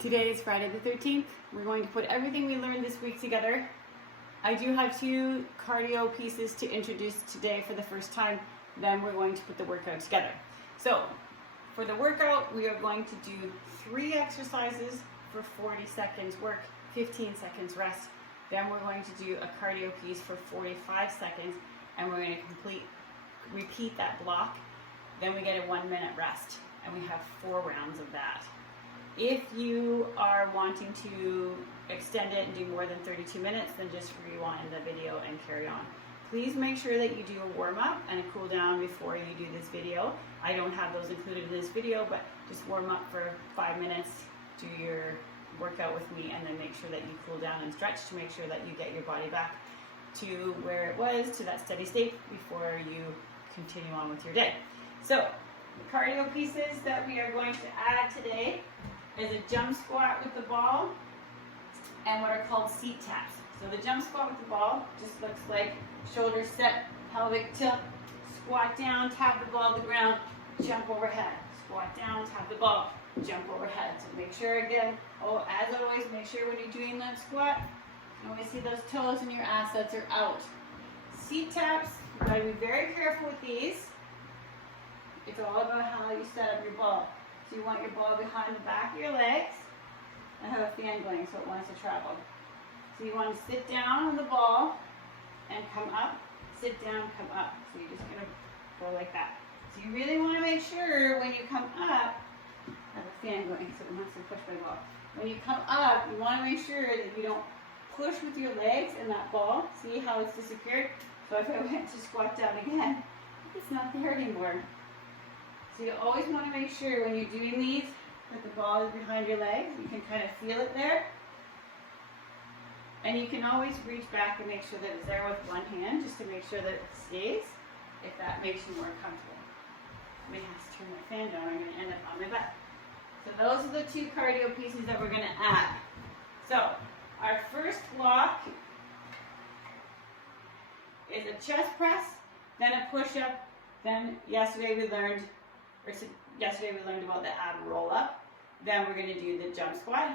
Today is Friday the 13th. We're going to put everything we learned this week together. I do have two cardio pieces to introduce today for the first time. Then we're going to put the workout together. So for the workout, we are going to do 3 exercises for 40 seconds work, 15 seconds rest. Then we're going to do a cardio piece for 45 seconds, and we're going to repeat that block. Then we get a 1-minute rest, and we have 4 rounds of that. If you are wanting to extend it and do more than 32 minutes, then just rewind the video and carry on. Please make sure that you do a warm-up and a cool down before you do this video. I don't have those included in this video, but just warm up for 5 minutes, do your workout with me, and then make sure that you cool down and stretch to make sure that you get your body back to where it was, to that steady state before you continue on with your day. So the cardio pieces that we are going to add today is a jump squat with the ball and what are called seat taps. So the jump squat with the ball just looks like shoulders set, pelvic tilt, squat down, tap the ball to the ground, jump overhead. Squat down, tap the ball, jump overhead. So make sure again, as always, make sure when you're doing that squat, you always see those toes and your assets are out. Seat taps, you gotta be very careful with these. It's all about how you set up your ball. So you want your ball behind the back of your legs and have a fan going so it wants to travel. So you want to sit down on the ball and come up, sit down, come up. So you're just going to go like that. So you really want to make sure when you come up, have a fan going so it wants to push my ball. When you come up, you want to make sure that you don't push with your legs in that ball. See how it's disappeared? So if I went to squat down again, it's not there anymore. So you always want to make sure when you're doing these that the ball is behind your legs. You can kind of feel it there. And you can always reach back and make sure that it's there with one hand just to make sure that it stays, if that makes you more comfortable. I may have to turn my fan down. I'm going to end up on my butt. So those are the 2 cardio pieces that we're going to add. So our first block is a chest press, then a push-up, then yesterday we learned about the ab roll-up. Then we're going to do the jump squat.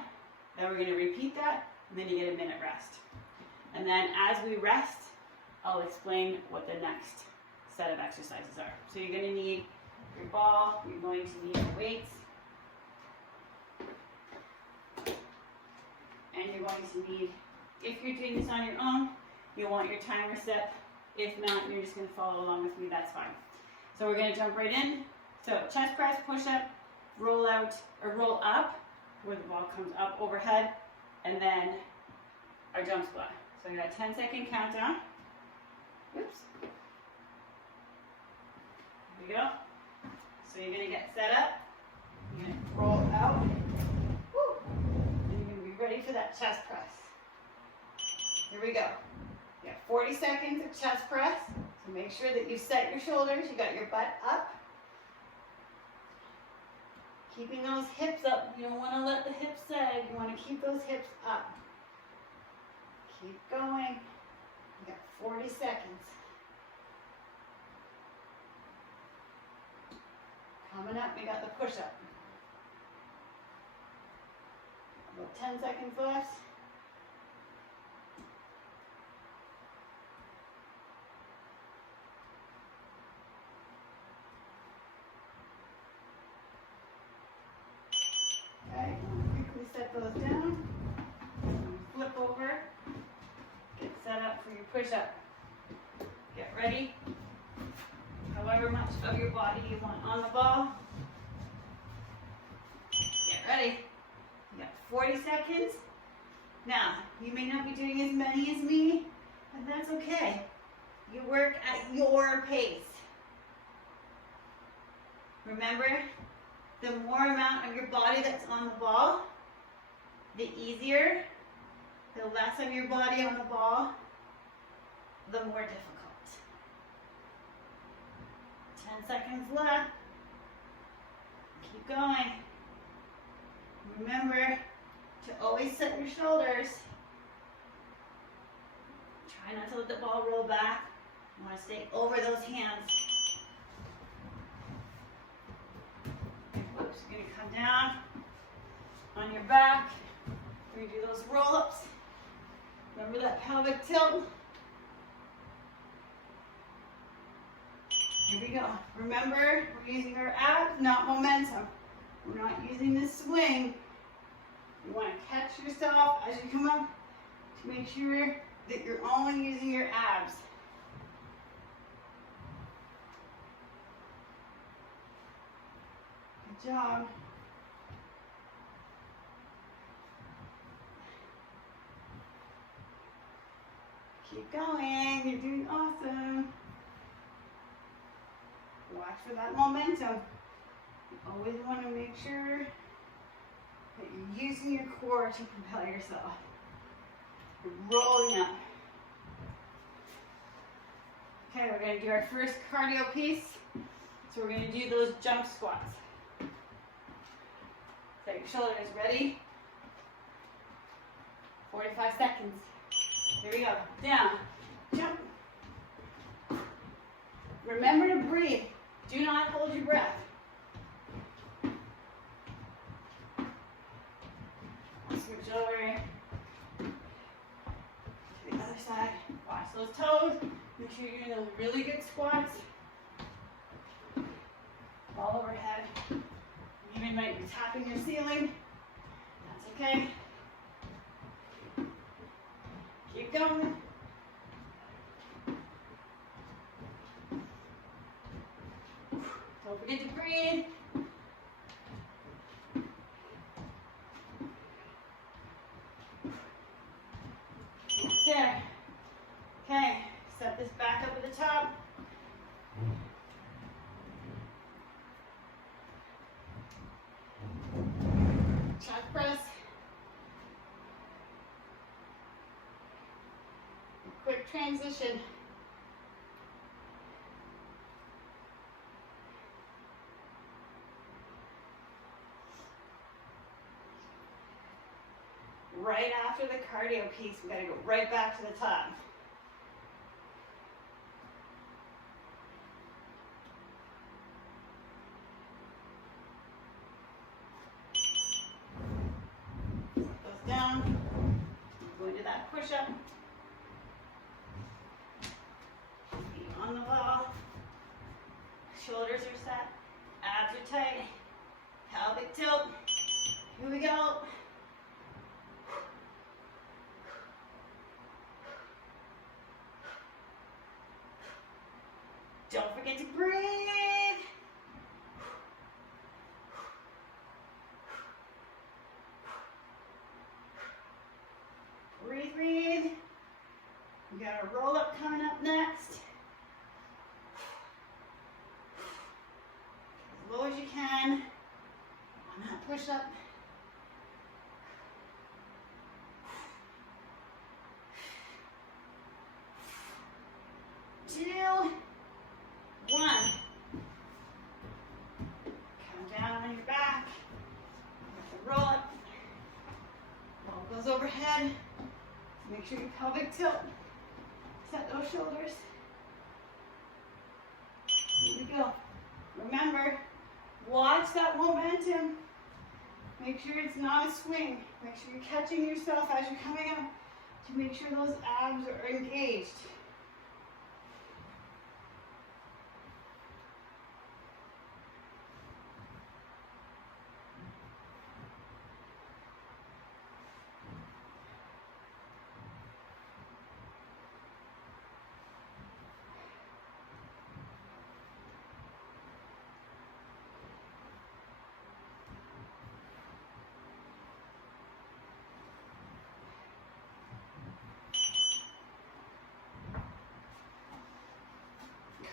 Then we're going to repeat that, and then you get a minute rest. And then as we rest, I'll explain what the next set of exercises are. So you're going to need your ball, you're going to need your weights, and you're going to need, if you're doing this on your own, you'll want your timer set. If not, you're just going to follow along with me, that's fine. So we're going to jump right in. So chest press, push up, roll out, or roll up, where the ball comes up overhead, and then our jump squat. So we got a 10-second countdown. Oops. Here we go. So you're going to get set up. You're going to roll out. Woo. And you're going to be ready for that chest press. Here we go. You got 40 seconds of chest press. So make sure that you set your shoulders. You got your butt up. Keeping those hips up. You don't want to let the hips sag. You want to keep those hips up. Keep going. You got 40 seconds. Coming up, we got the push-up. About 10 seconds left. Okay, quickly set those down. Flip over. Get set up for your push-up. Get ready. However much of your body you want on the ball. Get ready. You got 40 seconds. Now, you may not be doing as many as me, but that's okay. You work at your pace. Remember, the more amount of your body that's on the ball, the easier. The less of your body on the ball, the more difficult. 10 seconds left. Keep going. Remember to always set your shoulders. Try not to let the ball roll back. You want to stay over those hands. Whoops, you're going to come down. On your back, we're gonna do those roll-ups. Remember that pelvic tilt? Here we go. Remember, we're using our abs, not momentum. We're not using this swing. You want to catch yourself as you come up to make sure that you're only using your abs. Good job. Keep going. You're doing awesome. Watch for that momentum. You always want to make sure that you're using your core to propel yourself. You're rolling up. Okay, we're going to do our first cardio piece. So we're going to do those jump squats. Set your shoulders. Ready? 45 seconds. Here we go. Down. Jump. Remember to breathe. Do not hold your breath. Switch over to the other side. Watch those toes. Make sure you're doing those really good squats. Ball overhead. You even might be tapping your ceiling. That's okay. Keep going. Don't forget to breathe. That's there. Okay, set this back up at the top. Chest press. Quick transition. Right after the cardio piece, we gotta go right back to the top. Put those down. Go into that push-up. Feet on the wall. Shoulders are set. Abs are tight. Pelvic tilt. Here we go. Don't forget to breathe. Breathe, breathe. We got a roll up coming up next. As low as you can on that push up. Two. One. Come down on your back. Roll up. Ball goes overhead. Make sure your pelvic tilt. Set those shoulders. Here we go. Remember, watch that momentum. Make sure it's not a swing. Make sure you're catching yourself as you're coming up to make sure those abs are engaged.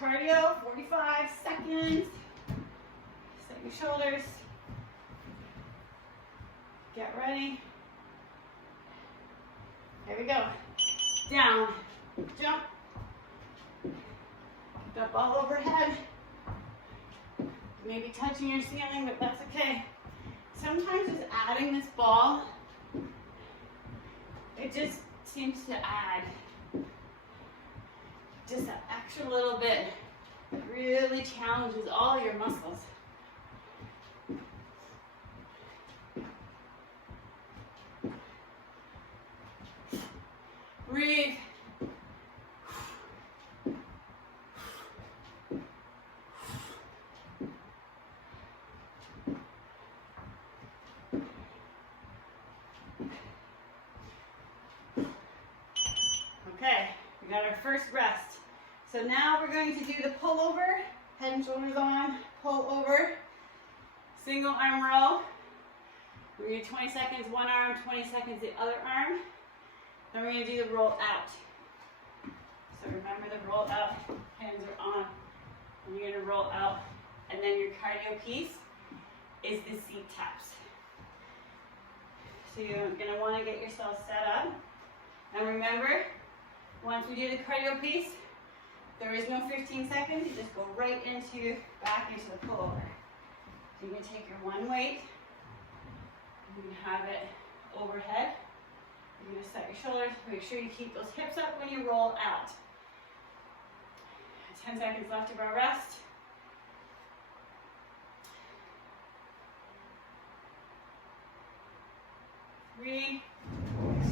Cardio, 45 seconds. Set your shoulders. Get ready. Here we go. Down, jump. Up all overhead. Maybe touching your ceiling, but that's okay. Sometimes just adding this ball, it just seems to add just that extra little bit. It really challenges all your muscles. Okay, we got our first rest. So now we're going to do the pullover, head and shoulders on, pull over, single arm row. We're going to do 20 seconds one arm, 20 seconds the other arm. Then we're going to do the roll out. So remember the roll out, hands are on, and you're going to roll out. And then your cardio piece is the seat taps. So you're going to want to get yourself set up. And remember, once we do the cardio piece, there is no 15 seconds. You just go right back into the pullover. So you can take your one weight, you can have it overhead. You're going to set your shoulders. Make sure you keep those hips up when you roll out. 10 seconds left of our rest. Three,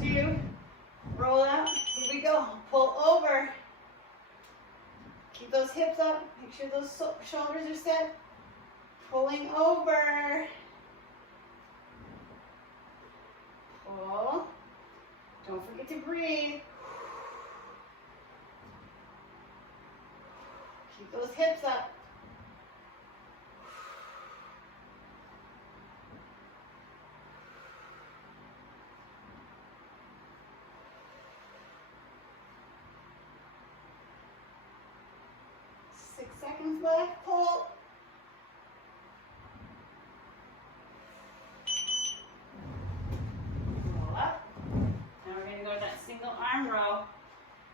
two, roll out. Here we go. Pull over. Keep those hips up. Make sure those shoulders are set. Pulling over. Pull. Don't forget to breathe. Keep those hips up. Seconds left, pull. Roll up. Now we're going to go to that single arm row.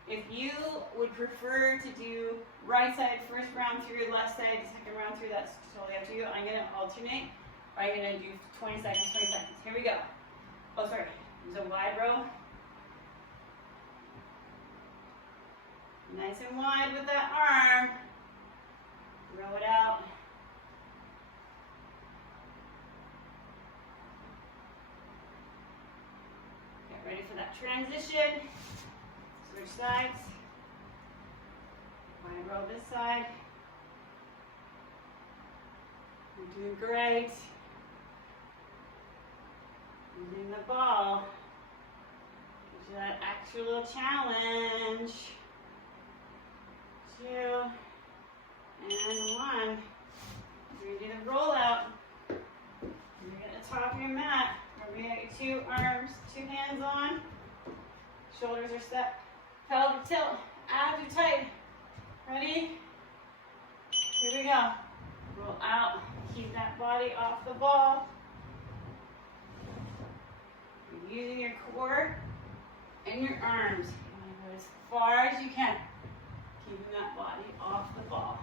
If you would prefer to do right side first round through, left side second round through, that's totally up to you. I'm going to alternate. I'm going to do 20 seconds, 20 seconds. Here we go. Oh, sorry. There's a wide row. Nice and wide with that arm. Row it out. Get ready for that transition. Switch sides. Wide row this side. You're doing great. Using the ball. Gives you that extra little challenge. 2 and 1. We're going to do the roll out. You're going to top your mat. We're going to get your 2 arms, 2 hands on. Shoulders are set. Pelvic tilt. Abs are tight. Ready? Here we go. Roll out. Keep that body off the ball. You're using your core and your arms. You want to go as far as you can. Keeping that body off the ball.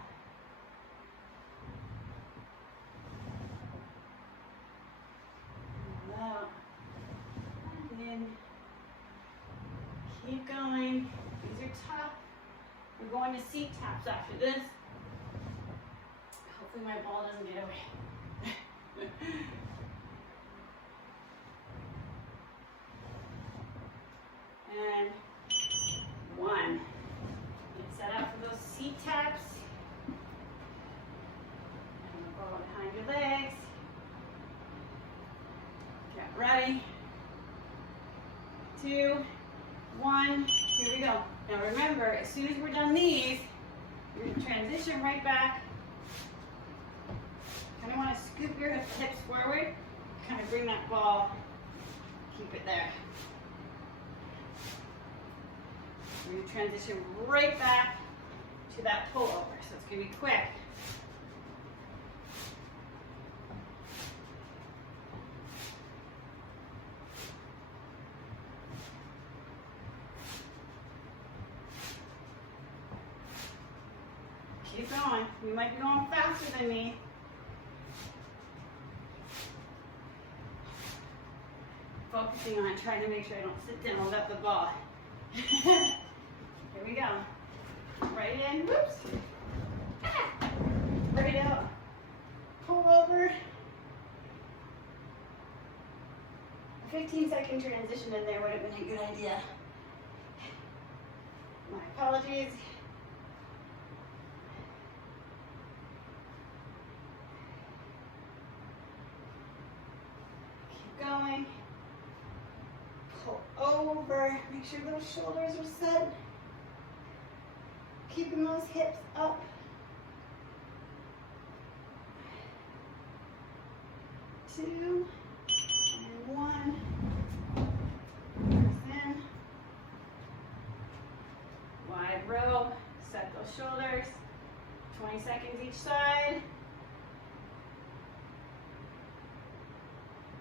Roll out. And in. Keep going. These are tough. We're going to seat taps after this. Hopefully my ball doesn't get away. And 1. Get set up for those seat taps. And the ball behind your legs. Get ready. 2, 1. Here we go. Now remember, as soon as we're done these, you're going to transition right back. Kind of want to scoop your hips forward. Kind of bring that ball. Keep it there. We're going to transition right back to that pullover. So it's going to be quick. Keep going. You might be going faster than me. Focusing on trying to make sure I don't sit down without the ball. Here we go. Right in. Whoops. Ah. Right out. Pull over. A 15-second transition in there would have been a good idea. My apologies. Keep going. pull over. Make sure those shoulders are set. Keeping those hips up. 2 and 1. Press in. Wide row. Set those shoulders. 20 seconds each side.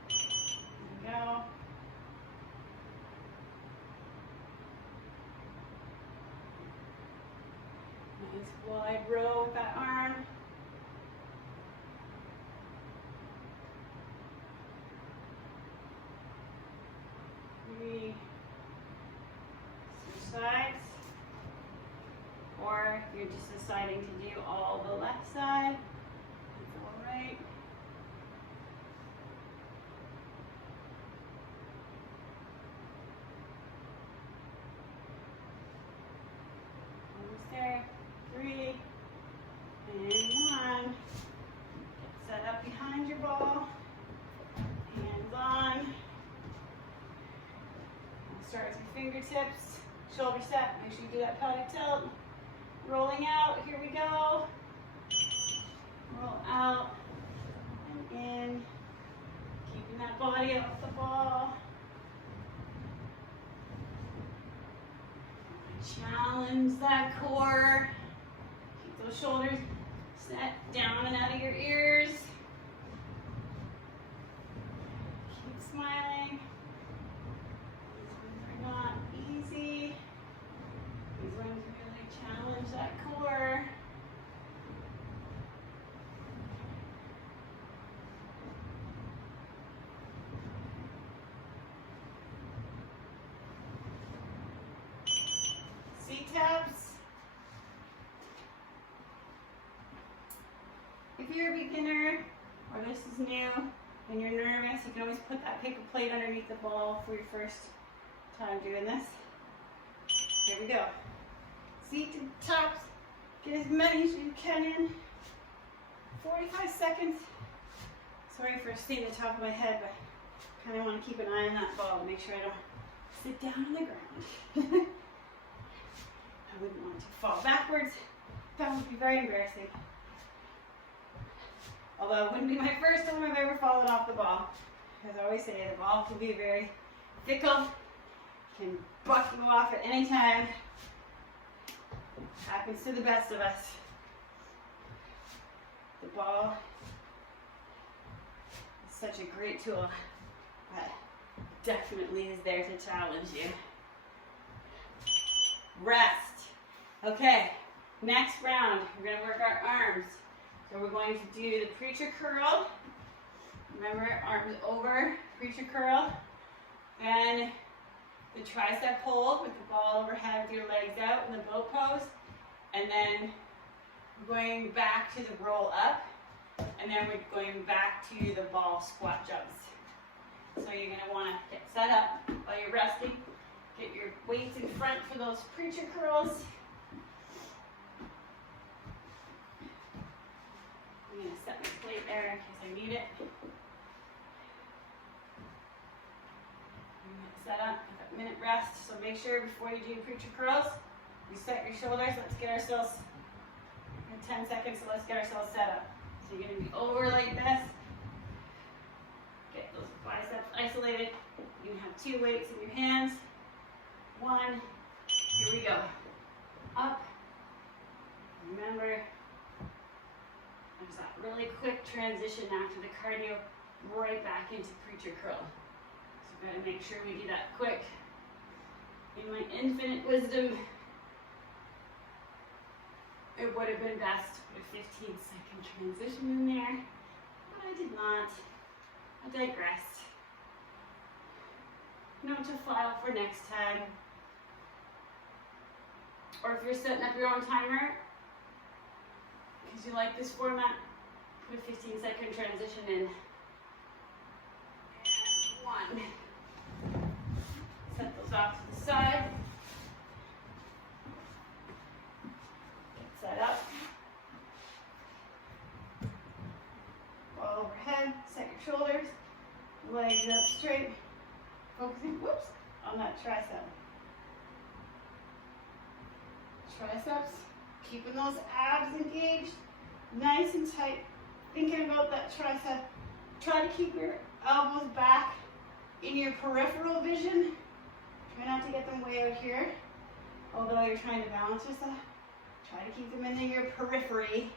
There we go. Nice wide row with that arm. Switch sides. Or if you're just deciding to do all the left side, that's all right. Almost there. 3 and 1. Get set up behind your ball. Hands on. Start with your fingertips. Shoulder set. Make sure you do that pelvic tilt. Rolling out. Here we go. Roll out and in. Keeping that body off the ball. Challenge that core. Keep those shoulders set down and out of your ears. Keep smiling. These ones are not easy. These ones really challenge that core. Taps. If you're a beginner or this is new and you're nervous, you can always put that paper plate underneath the ball for your first time doing this. Here we go. Seat to taps. Get as many as you can in. 45 seconds. Sorry for seeing the top of my head, but I kind of want to keep an eye on that ball to make sure I don't sit down on the ground. I wouldn't want to fall backwards. That would be very embarrassing. Although it wouldn't be my first time I've ever fallen off the ball. As I always say, the ball can be very fickle, can buck you off at any time. Happens to the best of us. The ball is such a great tool that definitely is there to challenge you. Rest. Okay, next round, we're going to work our arms. So we're going to do the preacher curl. Remember, arms over, preacher curl. And the tricep hold with the ball overhead with your legs out in the boat pose. And then we're going back to the roll up. And then we're going back to the ball squat jumps. So you're going to want to get set up while you're resting. Get your weights in front for those preacher curls. I'm going to set my plate there in case I need it. I'm going to set up, have a minute rest. So make sure before you do preacher curls, you set your shoulders. Let's get ourselves, 10 seconds, so let's get ourselves set up. So you're going to be over like this. Get those biceps isolated. You can have 2 weights in your hands. 1, here we go. Up. Remember, there's that really quick transition after the cardio, right back into preacher curl. So we've got to make sure we do that quick. In my infinite wisdom, it would have been best to put a 15-second transition in there, but I did not. I digressed. Note to file for next time. Or if you're setting up your own timer, because you like this format, put a 15-second transition in. And 1. Set those off to the side. Get set up. Ball overhead. Set your shoulders. Legs up straight. Focusing. Whoops. on that tricep. Triceps, keeping those abs engaged, nice and tight. Thinking about that tricep. Try to keep your elbows back in your peripheral vision. Try not to get them way out here. Although you're trying to balance yourself, try to keep them in your periphery.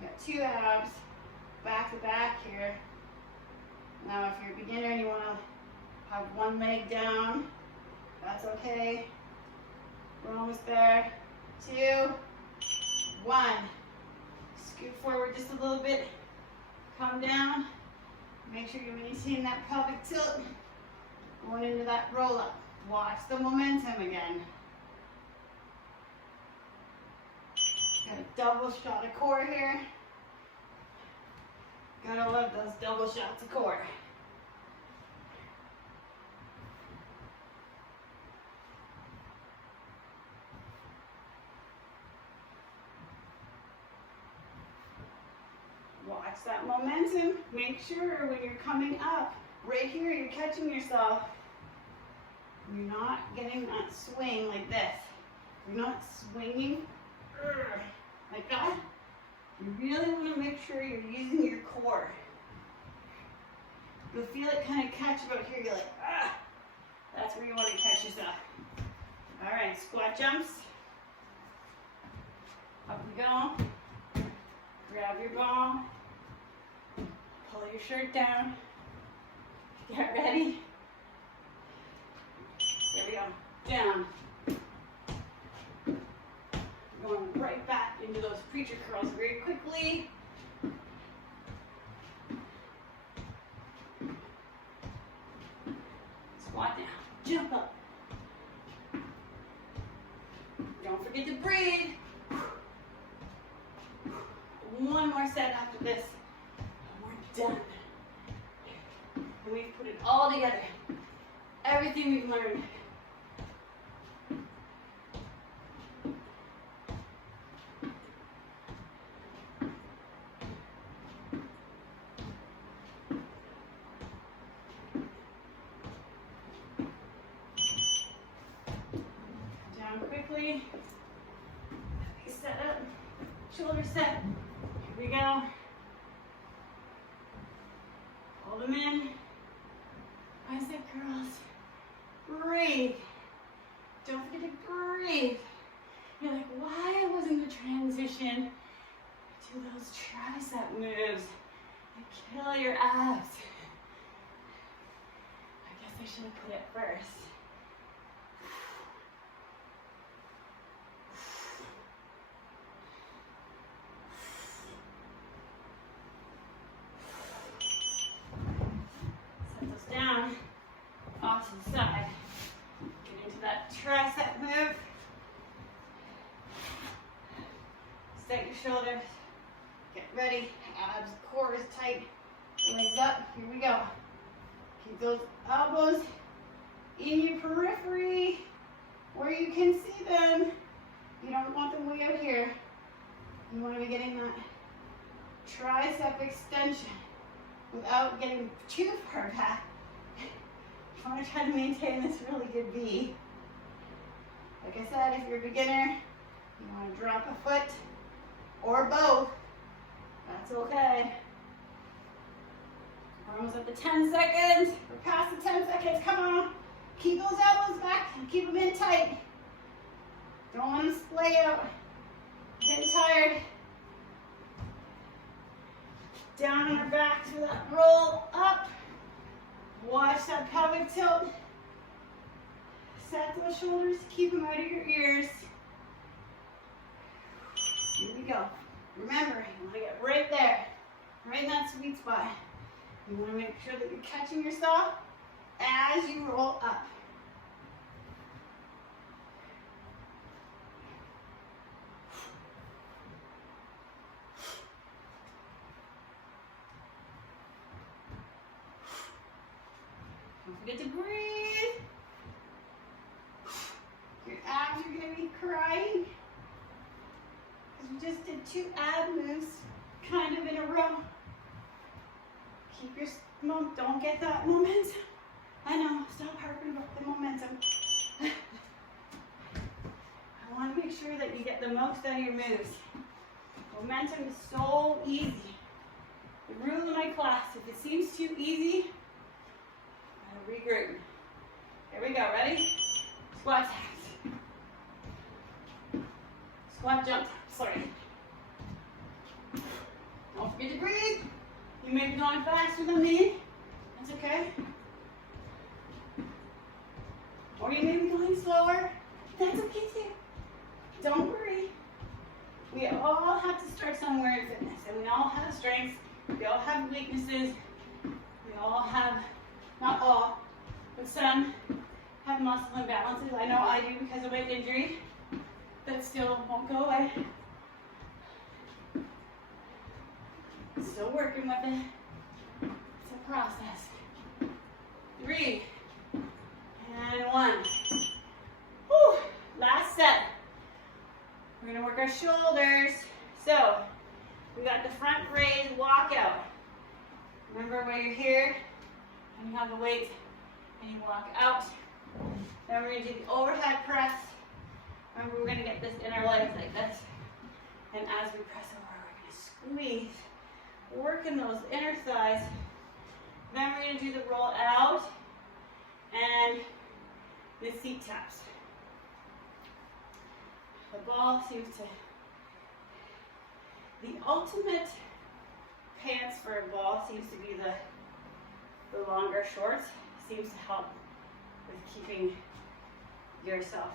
You got two abs, back to back here. Now if you're a beginner and you want to have one leg down, that's okay. We're almost there. 2, 1. Scoot forward just a little bit. Come down. Make sure you maintain that pelvic tilt. Going into that roll up. Watch the momentum again. Got a double shot of core here. Gotta love those double shots of core. Watch that momentum. Make sure when you're coming up, right here, you're catching yourself. You're not getting that swing like this. You're not swinging like that. You really want to make sure you're using your core. You'll feel it kind of catch about here. You're like, ah. That's where you want to catch yourself. All right, squat jumps. Up we go. Grab your ball. Pull your shirt down. Get ready. There we go. Down. Going right back into those preacher curls very quickly. Squat down. Jump up. Don't forget to breathe. One more set after this. We're done. And we've put it all together. Everything we've learned. Down quickly. Set up. Shoulder set. Here we go. Hold them in. Bicep curls. Breathe. Don't forget to breathe. You're like, why wasn't the transition to those tricep moves that kill your abs? I guess I should have put it first. Down, off to the side. Get into that tricep move. Set your shoulders. Get ready. Abs, core is tight. Legs up. Here we go. Keep those elbows in your periphery where you can see them. You don't want them way out here. You want to be getting that tricep extension without getting too far back. I want to try to maintain this really good V. Like I said, if you're a beginner, you want to drop a foot or both. That's okay. We're almost at the 10 seconds. We're past the 10 seconds. Come on. Keep those elbows back and keep them in tight. Don't want to splay out. Getting tired. Down on our backs for that roll up. Watch that pelvic tilt. Set those shoulders, keep them out of your ears. Here we go. Remember, you want to get right there, right in that sweet spot. You want to make sure that you're catching yourself as you roll up. Don't forget to breathe. Your abs are going to be crying. Because we just did 2 ab moves kind of in a row. Keep your don't get that momentum. I know, stop harping about the momentum. I want to make sure that you get the most out of your moves. Momentum is so easy. The rule of my class, if it seems too easy, I'll regroup. Here we go, ready? Squat taps. Squat jump, sorry. Don't forget to breathe. You may be going faster than me. That's okay. Or you may be going slower. That's okay too. Don't worry. We all have to start somewhere in fitness, and we all have strengths. We all have weaknesses. We all have, not all, but some have muscle imbalances. I know I do because of my injury. That still won't go away. Still working with it. It's a process. 3 and 1. Whew. Last set. We're going to work our shoulders. So, we got the front raise walkout. Remember where you're here and you have the weight and you walk out. Then we're going to do the overhead press. Remember, we're going to get this inner legs like this. And as we press over, we're going to squeeze. Working those inner thighs. Then we're going to do the roll out and the seat taps. The ball seems to, the ultimate pants for a ball seems to be the longer shorts. Seems to help with keeping yourself.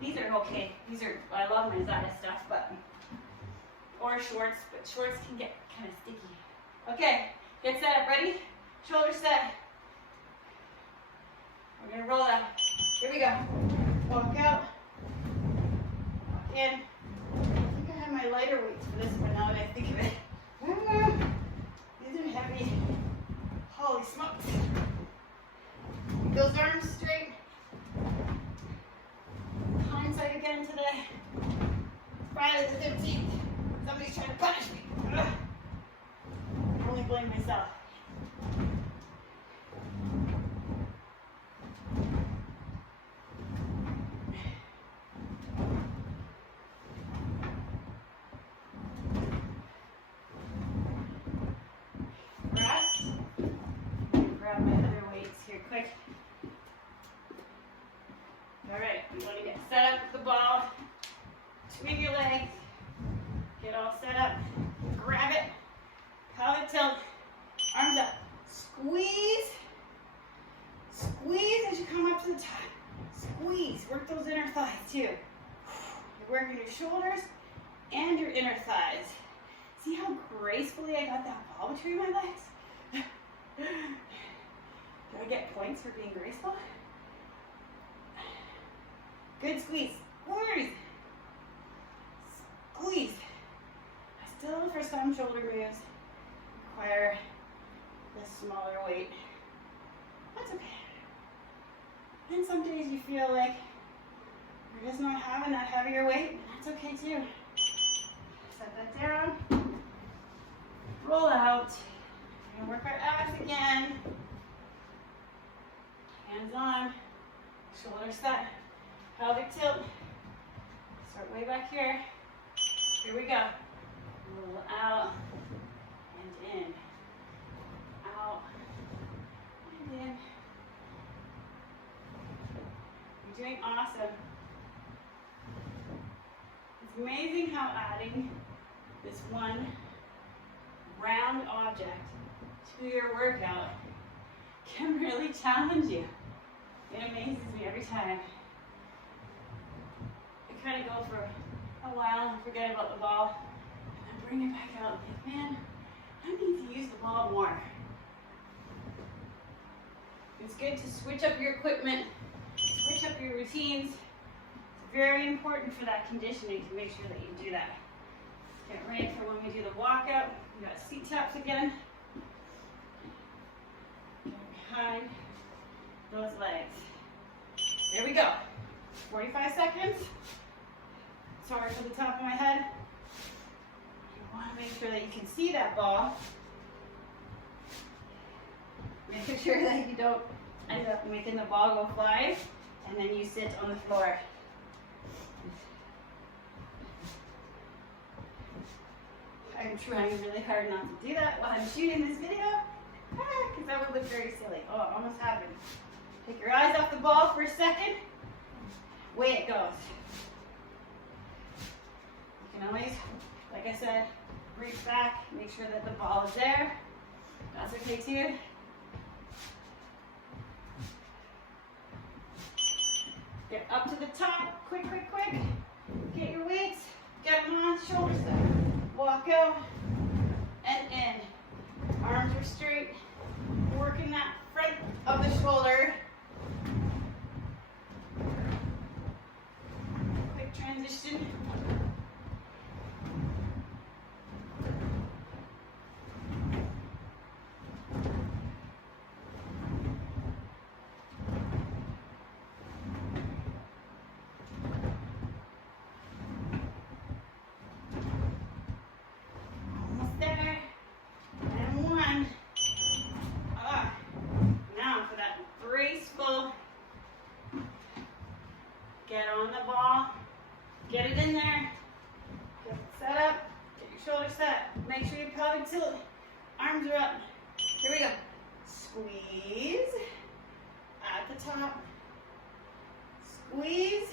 These are okay. These are, I love my Zaya stuff, but, or shorts, but shorts can get kind of sticky. Okay, get set up, ready? Shoulder set. We're gonna roll out. Here we go. Walk out. Walk in. I think I have my lighter weights for this one now that I think of it. These are heavy. Holy smokes. Those arms straight. Hindsight again today. Friday the 15th. Somebody's trying to punish me. Ugh. I only blame myself. Rest. Grab my other weights here quick. All right, you want to get set up with the ball. Swing your legs. Get all set up. Grab it. Pelvic tilt. Arms up. Squeeze. Squeeze as you come up to the top. Squeeze. Work those inner thighs too. You're working your shoulders and your inner thighs. See how gracefully I got that ball between my legs? Do I get points for being graceful? Good squeeze. Squeeze. Squeeze. Still, for some shoulder moves, require the smaller weight. That's okay. And some days you feel like you're just not having that heavier weight. That's okay too. Set that down. Roll out. We're gonna work our abs again. Hands on. Shoulder set. Pelvic tilt. Start way back here. Here we go. Roll out and in. Out and in. You're doing awesome. It's amazing how adding this one round object to your workout can really challenge you. It amazes me every time. I kind of go for a while and forget about the ball, and then bring it back out and think, man, I need to use the ball more. It's good to switch up your equipment, switch up your routines. It's very important for that conditioning to make sure that you do that. Get ready for when we do the walkout. We got seat taps again. Get behind those legs. There we go. 45 seconds. Sorry for the top of my head. You want to make sure that you can see that ball. Make sure that you don't end up making the ball go fly, and then you sit on the floor. I'm trying really hard not to do that while I'm shooting this video, because that would look very silly. Oh, it almost happened. Take your eyes off the ball for a second. Away it goes. You can always, like I said, reach back, make sure that the ball is there. That's okay too. Get up to the top, quick, quick, quick. Get your weights, get them on, shoulder step. Walk out and in. Arms are straight. Working that front of the shoulder. Quick transition. Get on the ball, get it in there, get it set up, get your shoulder set, make sure your pelvic tilt, arms are up. Here we go. Squeeze at the top, squeeze,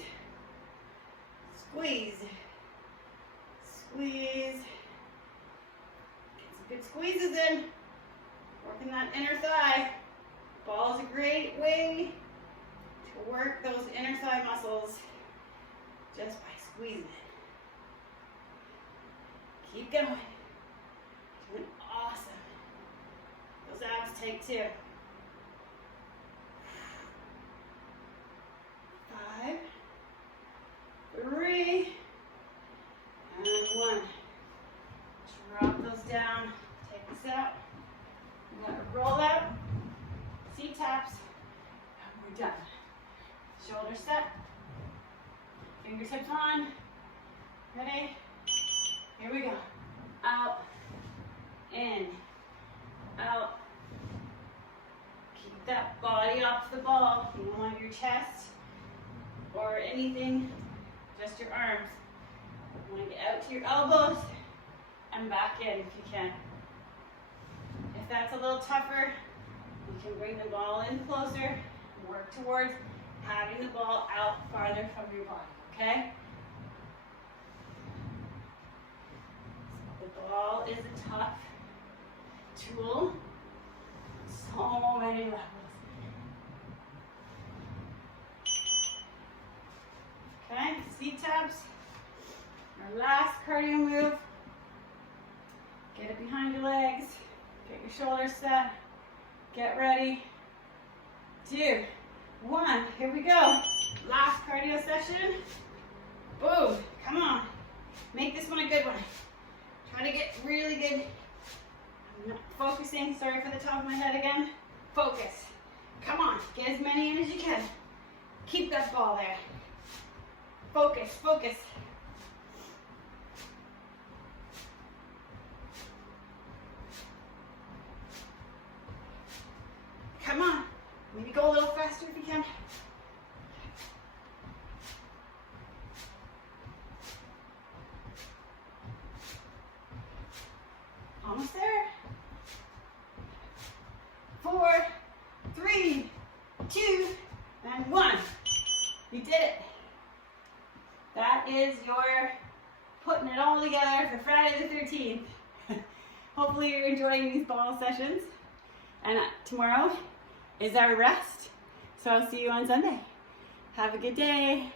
squeeze, squeeze. Get some good squeezes in, working that inner thigh. Ball is a great way to work those inner thigh muscles just by squeezing it. Keep going. Doing awesome. Those abs take too. 5, 3, and 1. Drop those down. Take this out. We're going to roll out. C-taps. And we're done. Shoulder set. Fingertips on. Ready? Here we go. Out. In. Out. Keep that body off the ball. You don't want your chest or anything, just your arms. You want to get out to your elbows and back in if you can. If that's a little tougher, you can bring the ball in closer and work towards having the ball out farther from your body, okay? So the ball is a tough tool. So many levels. Okay, C-taps. Our last cardio move. Get it behind your legs. Get your shoulders set. Get ready. 2, 1. Here we go. Last cardio session. Boom. Come on. Make this one a good one. Try to get really good. I'm not focusing. Sorry for the top of my head again. Focus. Come on. Get as many in as you can. Keep that ball there. Focus. Focus. Come on. Maybe go a little faster if you can. Almost there. 4, 3, 2, and 1. You did it. That is your putting it all together for Friday the 13th. Hopefully you're enjoying these ball sessions. And tomorrow is our rest. So I'll see you on Sunday. Have a good day.